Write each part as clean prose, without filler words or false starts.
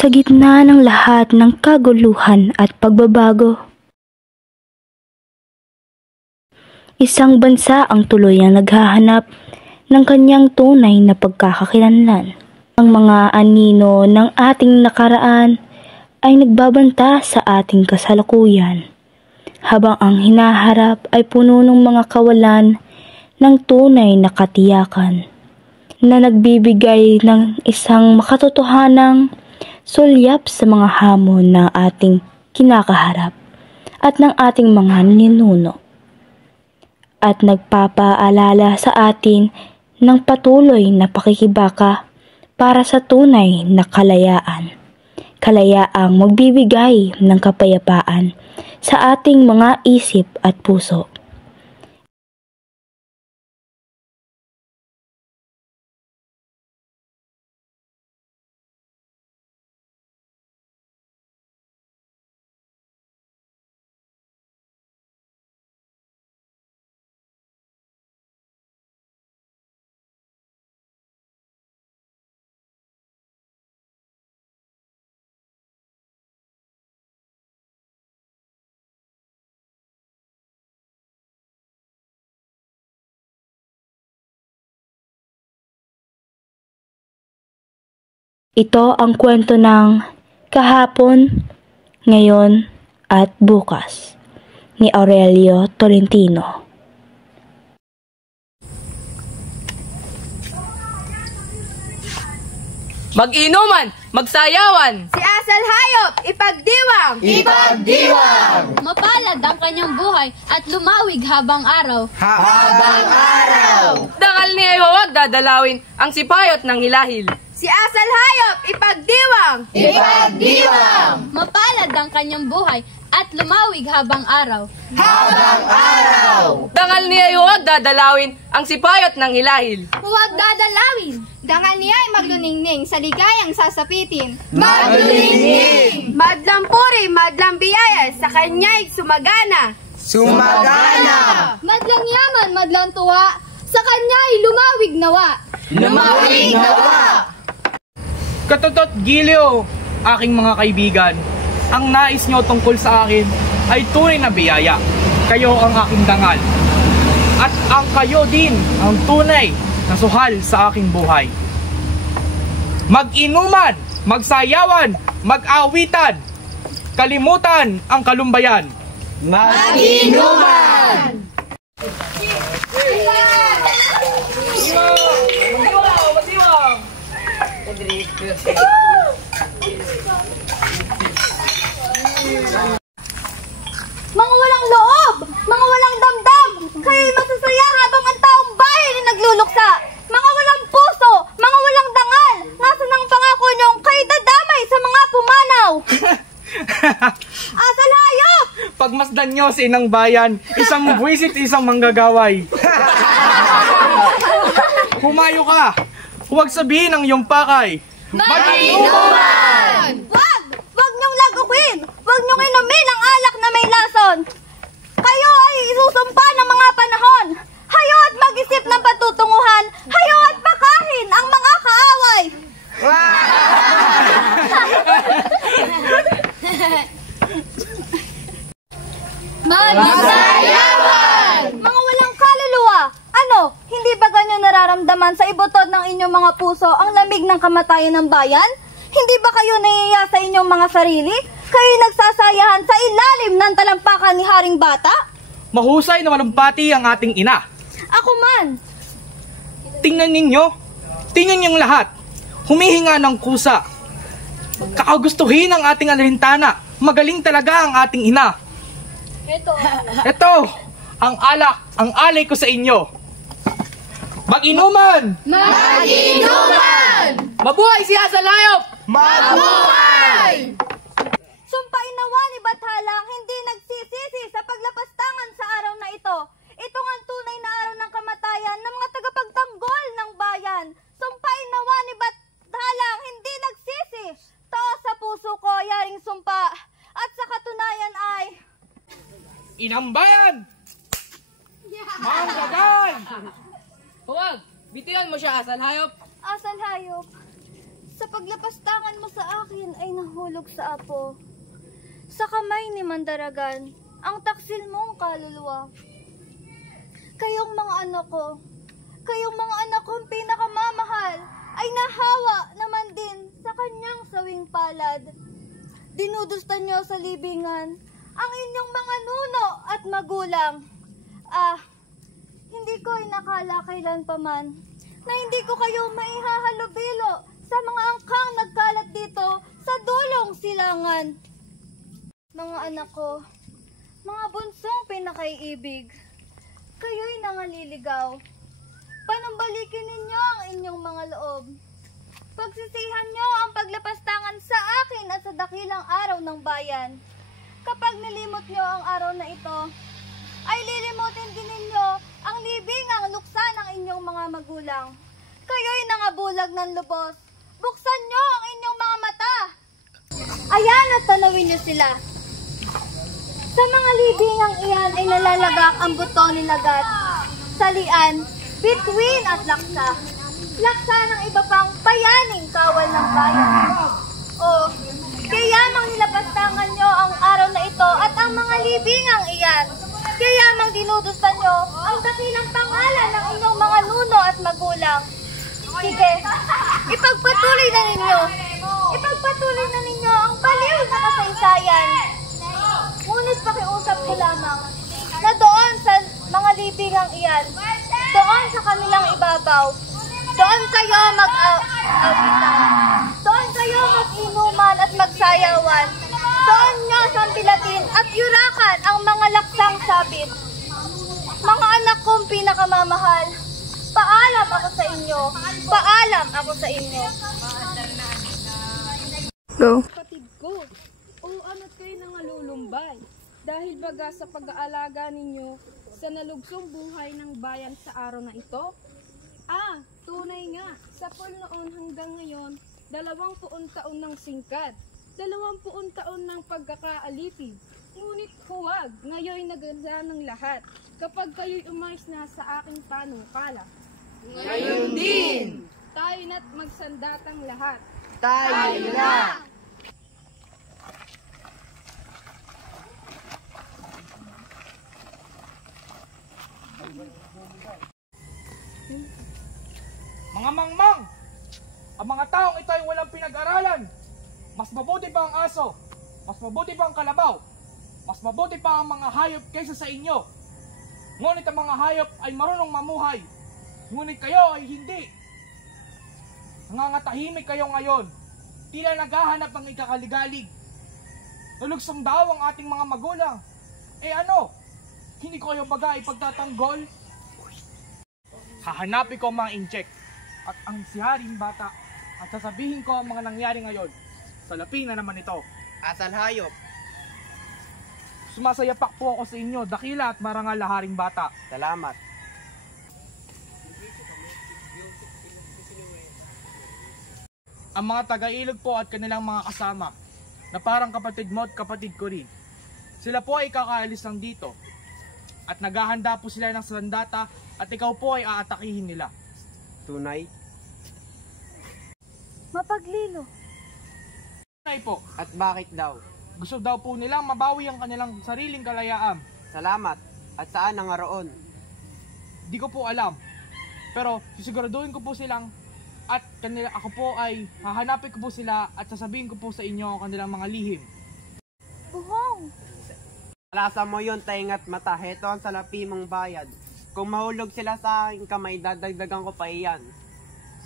Sa gitna ng lahat ng kaguluhan at pagbabago, isang bansa ang tuluyang naghahanap ng kanyang tunay na pagkakakilanlan. Ang mga anino ng ating nakaraan ay nagbabanta sa ating kasalukuyan, habang ang hinaharap ay puno ng mga kawalan ng tunay na katiyakan na nagbibigay ng isang makatotohanang sulyap sa mga hamon na ating kinakaharap at ng ating mga ninuno, at nagpapaalala sa atin ng patuloy na pakikibaka para sa tunay na kalayaan. Kalayaang magbibigay ng kapayapaan sa ating mga isip at puso. Ito ang kwento ng Kahapon, Ngayon, at Bukas ni Aurelio Tolentino. Mag-inuman, magsayawan, si asal hayop, ipagdiwang! Ipagdiwang! Mapalad ang kanyang buhay at lumawig habang araw. Habang araw! Dangal ni Ayowag dadalawin ang sipayot ng hilahil. Si asal hayop, ipagdiwang! Ipagdiwang! Mapalad ang kanyang buhay at lumawig habang araw. Habang araw! Dangal ni Ayowag dadalawin ang sipayot ng hilahil. Huwag dadalawin! Dangal niya ay magluningning sa ligayang sasapitin. Magluningning! Madlang puri, madlang biyaya, sa kanya'y sumagana. Sumagana! Madlang yaman, madlang tuwa, sa kanya'y lumawig nawa. Lumawig nawa! Katotot Gilio, aking mga kaibigan, ang nais nyo tungkol sa akin ay tunay na biyaya. Kayo ang aking dangal. At ang kayo din ang tunay na suhal sa aking buhay. Mag-inuman, magsayawan, mag-awitan, kalimutan ang kalumbayan. Mag-inuman! Mga walang loob! Mga walang damdam! Kayo'y masasaya habang ang taong bayan ay nagluluksa! Mga walang puso! Mga walang dangal! Nasaan ang pangako niyong kayo'y dadamay sa mga pumanaw? Asal hayop! Pagmasdan nyo sa inang bayan, isang buwisit, isang manggagaway. Humayo ka! Huwag sabihin ang iyong pakay. Mag-inuman! Wag! Wag niyong lagukin! Wag niyong inumin ang alak na may lason! Kayo ay isusumpa ng mga panahon! Hayo at mag-isip ng patutunguhan! Hayo at pakahin ang mga kaaway! Magsayawan! Mga walang kaluluwa! Ano, hindi ba ganyan nararamdaman sa ibutod ng inyong mga puso ang lamig ng kamatayan ng bayan? Hindi ba kayo nahihiya sa inyong mga sarili? Kayo nagsasayahan sa ilalim ng talampakan ni Haring Bata? Mahusay na malumpati ang ating ina. Ako man! Tingnan ninyo. Tingnan niyong lahat. Humihinga ng kusa. Kakagustuhin ang ating alintana. Magaling talaga ang ating ina. Ito, ang alak, ang alay ko sa inyo. Mag-inuman! Mag-inuman! Mabuhay si asal hayop! Mabuhay! Sumpain nawa ni Bathalang hindi nagsisisi sa paglapastangan sa araw na ito. Ito ang tunay na araw ng kamatayan ng mga tagapagtanggol ng bayan. Sumpain nawa ni Bathalang hindi nagsisi. Taos sa puso ko, yaring sumpa. At sa katunayan ay... Inambayan! Manggagal! Huwag! Bitiyan mo siya asal hayop! Asal hayop, sa paglapastangan mo sa akin ay nahulog sa apo. Sa kamay ni Mandaragan, ang taksil mong kaluluwa. Kayong mga anak ko, kayong mga anak kong pinakamamahal, ay nahawa naman din sa kanyang sawing palad. Dinudusta niyo sa libingan ang inyong mga nuno at magulang. Hindi ko inakala kailan pa man na hindi ko kayo maihahalubilo sa mga angkang nagkalat dito sa dulong silangan. Mga anak ko, mga bunsong pinakaiibig, kayo'y nangaliligaw. Panumbalikin ninyo ang inyong mga loob. Pagsisihan nyo ang paglapastangan sa akin at sa dakilang araw ng bayan. Kapag nilimot nyo ang araw na ito, ay lilimutin din ninyo ang libingang luksa ng inyong mga magulang. Kayo'y nangabulag ng lubos. Buksan nyo ang inyong mga mata. Ayan at tanawin nyo sila. Sa mga libingang iyan ay nalalagak ang buto ni Lagat, Salian, Bituin at Laksa. Laksa ng iba pang bayaning kawal ng bayan. Kayamang nilapastangan nyo ang araw na ito at ang mga libingang iyan. Kayamang dinudustan nyo ang dakilang pangalan ng inyong mga nuno at magulang. Sige, ipagpatuloy na ninyo ang baliw na kasaysayan. Ngunit pakiusap ko lamang na doon sa mga libingang iyan, doon sa kanilang ibabaw, doon kayo mag-awitan, doon kayo mag-inuman at magsayawan, doon nyo sambilatin at yurakan ang mga laksang sabit. Mga anak kong pinakamamahal, paalam ako sa inyo, paalam ako sa inyo. Go. Kapatid ko, ano't kayo nangalulumbay dahil baga sa pag-aalaga ninyo sa nalugsong buhay ng bayan sa araw na ito? Tunay nga, sa noon hanggang ngayon, 20 taon ng singkad, 20 taon ng pagkakaalipin. Ngunit huwag, ngayon naganda ng lahat, kapag kayo'y umayos na sa aking panukala. Ngayon din! Tayo na't magsandatang lahat. Tayo na! Mga mangmang! Ang mga taong ito ay walang pinag-aralan. Mas mabuti pa ang aso. Mas mabuti pa ang kalabaw. Mas mabuti pa ang mga hayop kaysa sa inyo. Ngunit ang mga hayop ay marunong mamuhay. Ngunit kayo ay hindi. Nangangatahimik kayo ngayon. Tila naghahanap ng ikakaligalig. Lulugsong daw ang ating mga magulang. Hindi ko kayo baga ipagtatanggol? Hahanapin ko ang mga incheck at ang si Haring Bata at sasabihin ko ang mga nangyari ngayon. Salapi na naman ito. Asal hayop. Sumasayapak po ako sa inyo, dakila at marangal na Haring Bata. Salamat. Ang mga taga-ilog po at kanilang mga kasama na parang kapatid mo at kapatid ko rin. Sila po ay kakaalis lang dito at naghahanda po sila ng sandata at ikaw po ay aatakihin nila. Tunay? Mapaglilo. Tunay po. At bakit daw? Gusto daw po nilang mabawi ang kanilang sariling kalayaan. Salamat. At saan ang roon? Di ko po alam. Pero sisiguraduhin ko po silang at ako po ay hahanapin ko po sila at sasabihin ko po sa inyo ang kanilang mga lihim. Buhong! Alasa mo yun, taingat mata. Heto ang salapi mong bayad. Kung mahulog sila sa aking kamay, dadagdagan ko pa iyan.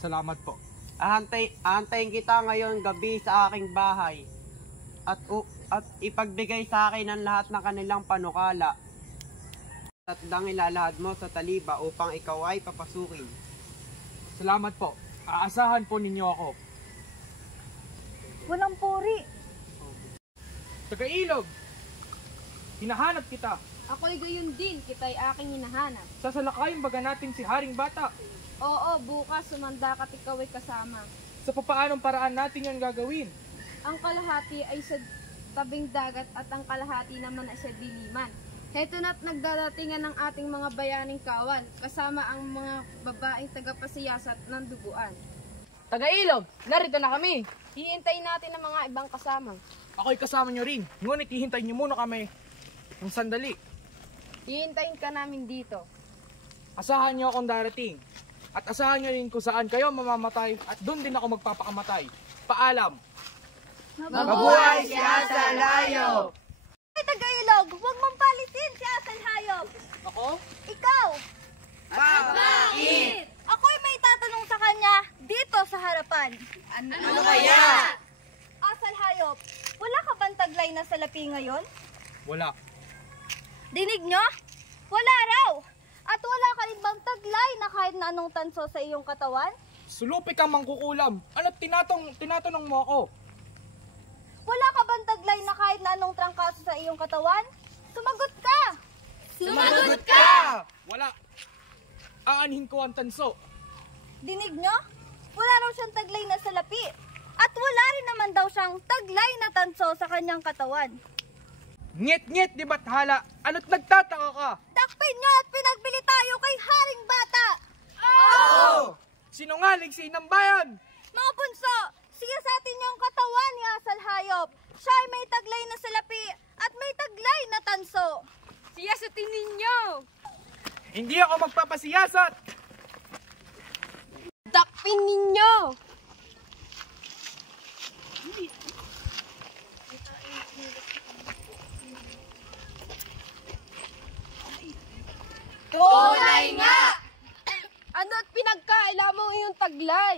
Salamat po. Aantayin kita ngayon gabi sa aking bahay. At ipagbigay sa akin ang lahat ng kanilang panukala. At dang ilalahad mo sa taliba upang ikaw ay papasukin. Salamat po. Aasahan po ninyo ako. Walang puri. Taga-ilog! Hinahanap kita. Ako'y gayon din, kita'y aking hinahanap. Sasalakayin baga natin si Haring Bata. Oo, bukas sumanda ka't ikaw ay kasama. Sa papaanong paraan natin yan gagawin? Ang kalahati ay sa tabing dagat at ang kalahati naman ay sa diliman. Heto na't nagdadatingan ng ating mga bayaning kawal, kasama ang mga babaeng tagapasiyasat ng duguan. Taga-ilog, narito na kami. Hihintayin natin ang mga ibang kasama. Ako'y kasama nyo rin. Ngunit hihintayin nyo muna kami ng sandali. Hihintayin ka namin dito. Asahan nyo akong darating. At asahan nyo rin kung saan kayo mamamatay at doon din ako magpapakamatay. Paalam! Mabuhay si Asal Hayop! Ay, Tagailog, huwag mong palisin si Asal Hayop. Ako? Ikaw! Bakit? Ako'y may tatanong sa kanya dito sa harapan. Ano kaya? Asal Hayop, wala ka bang taglay na salapi ngayon? Wala. Dinig nyo? Wala raw. At wala ka rin bang taglay na kahit na anong tanso sa iyong katawan? Sulupi kang mangkukulam. Ano't tinatanong mo ako? Wala ka bang taglay na kahit na anong trangkaso sa iyong katawan? Sumagot ka! Sumagot ka! Wala. Aanhin ko ang tanso. Dinig nyo? Wala raw siyang taglay na salapi. At wala rin naman daw siyang taglay na tanso sa kanyang katawan. Ngit-ngit di bathala. Ano't nagtataka ka? Takpin nyo at pinagbili tayo kay Haring Bata! Sinungaling si Inang Bayan! Mga punso, siya sa atin yung katawan ni Asal Hayop. Siya ay may taglay na salapi at may taglay na tanso. Siya sa ninyo! Hindi ako magpapasiyasat! Takpin ninyo! Tunay nga! Ano at pinagkaila mo iyong taglay?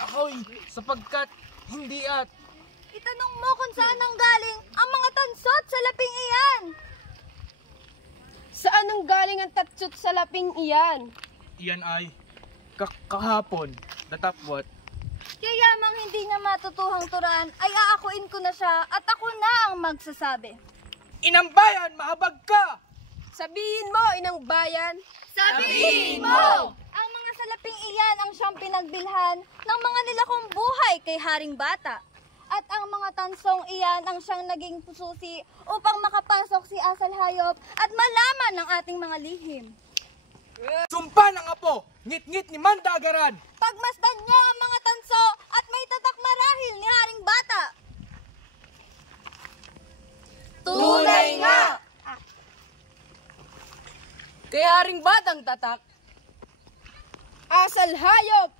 Ako'y sapagkat hindi at Itanong mo kung saan nanggaling ang mga tansot sa laping iyan. Saan ang galing ang tatsot sa laping iyan? iyan ay kahapon natapwat. Kayamang hindi niya matutuhang turan ay aakuin ko na siya at ako na ang magsasabi. Inang Bayan, mahabag ka! Sabihin mo, Inang Bayan! Sabihin mo! Ang mga salaping iyan ang siyang pinagbilhan ng mga nilakong buhay kay Haring Bata. At ang mga tansong iyan ang siyang naging susi upang makapasok si Asal Hayop at malaman ng ating mga lihim. Sumpa ng apo, ngit-ngit ni Mandagaran! Pagmasdan niyo ang mga tanso at may tatak marahil ni Haring Bata. Tunay nga! Kay Haring Batang tatak! Asal Hayop!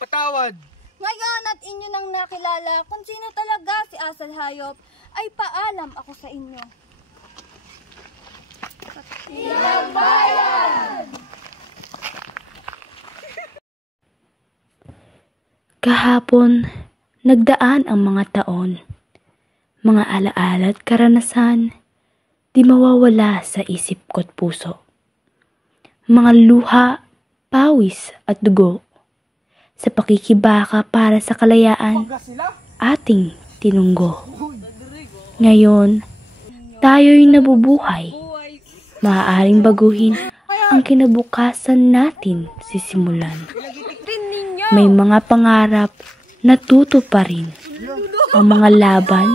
Patawad! Ngayon at inyo nang nakilala kung sino talaga si Asal Hayop, ay paalam ako sa inyo. Kahapon, nagdaan ang mga taon. Mga alaala at karanasan, di mawawala sa isip ko't puso. Mga luha, pawis at dugo, sa pakikibaka para sa kalayaan, ating tinunggo. Ngayon, tayo'y nabubuhay. Maaaring baguhin ang kinabukasan natin sisimulan. May mga pangarap na tutuparin. Ang mga laban